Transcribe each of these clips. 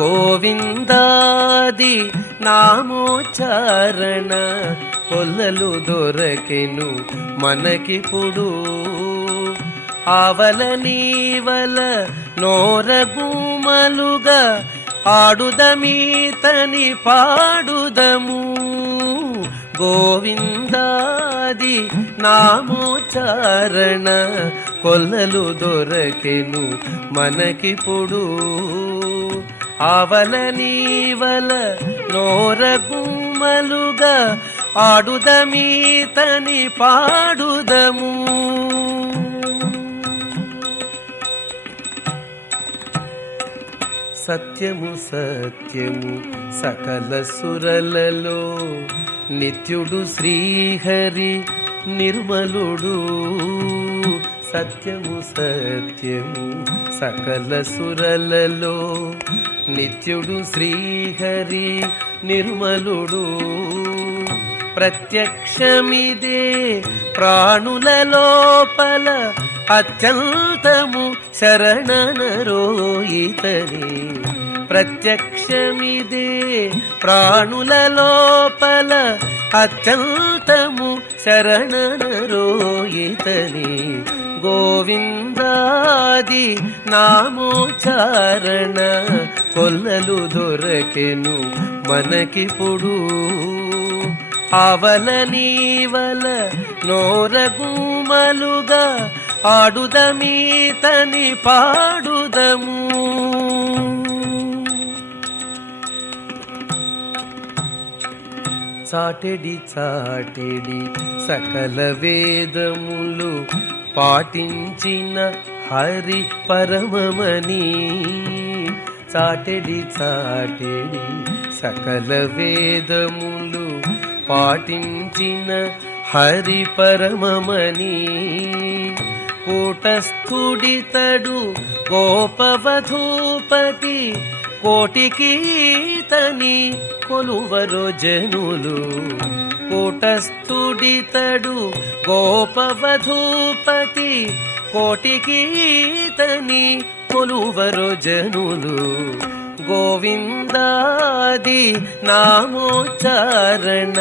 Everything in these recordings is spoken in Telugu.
గోవిందాది నామోచ్చారణ కొల్లలు దొరకెను మనకిప్పుడు. ఆవల నీవల నోరగుమలుగా ఆడుదమీతని పాడుదము. గోవిందాది నామోచ్చారణ కొల్లలు దొరకెను మనకిప్పుడు. ఆవల నీవల నోరగుమలుగా ఆడుదమీతని పాడుదము. సత్యము సత్యము సకల సురలలో నిత్యుడు శ్రీహరి నిర్మలుడు. సత్యము సత్యము సకల సురలలో నిత్యుడు శ్రీహరి నిర్మలుడు. ప్రత్యక్షమిదే ప్రాణుల లోపల అత్యంతము శరణనరోయితని. ప్రత్యక్షమిదే ప్రాణుల లోపల అత్యంతము శరణనరోయితని. గోవిందాది నామోచ్చారణ కొల్లలు దొరకెను మనకిప్పుడు. ఆవల నీవల నోరగుమలుగా ఆడుదమీతని పాడుదము. చాటెడి చాటెడి సకల వేదములు పాటించిన హరి పరమమని. చాటెడి చాటెడి సకల వేదములు పాటించిన హరి పరమమని. కూటస్థుడితడు గోపవధూపతి కోటికీతని కొలువరో జనులు. కూటస్థుడితడు గోపవధూపతి కోటికీతని కొలువరో జనులు. గోవిందాది నామోచ్చారణ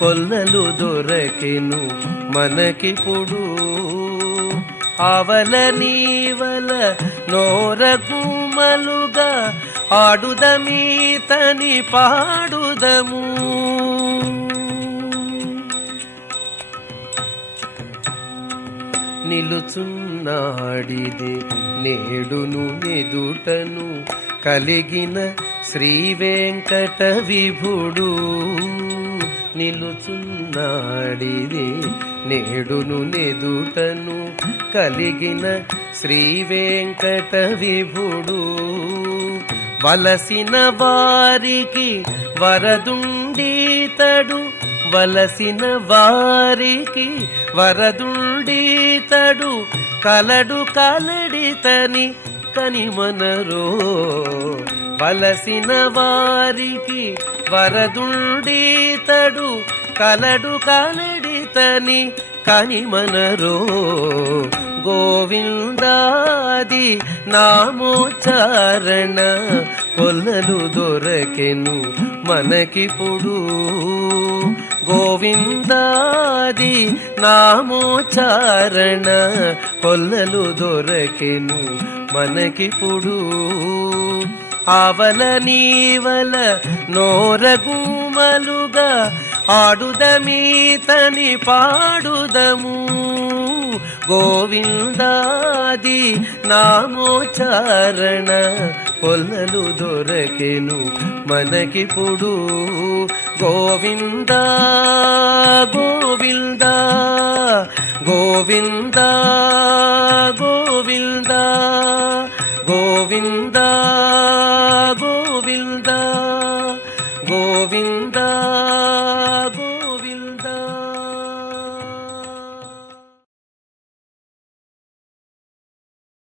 కొల్లలు దొరకెను మనకిప్పుడు. ఆవల నీవల నోరగుమలుగా ఆడుదమీతని పాడుదము. నిలుచున్నాడిదే నేడును ఎదుటను కలిగిన శ్రీ వెంకట విభుడు. నిలుచున్నాడిదే నేడును ఎదుటను కలిగిన శ్రీ వెంకట విభుడు. వలసిన వారికి వరదుండీతడు. వలసిన వారికి వరదుండీతడు. కలడు కలడితని కనిమనరో. వలసిన వారికి వరదుండీతడు. కలడు కలడితని కనిమనరో. గోవిందాది నామోచ్చారణ కొల్లలు దొరకెను మనకిప్పుడు. గోవిందాది నామోచ్చారణ కొల్లలు దొరకెను మనకిప్పుడు. ఆవల నీవల నోరగుమలుగా ఆడుదమీతని పాడుదము. గోవిందాది నామోచ్చారణ కొల్లలు దొరకెను మనకిప్పుడు. గోవిందా గోవిందా గోవిందా గోవిందా గోవిందా గోవిందా గోవిందా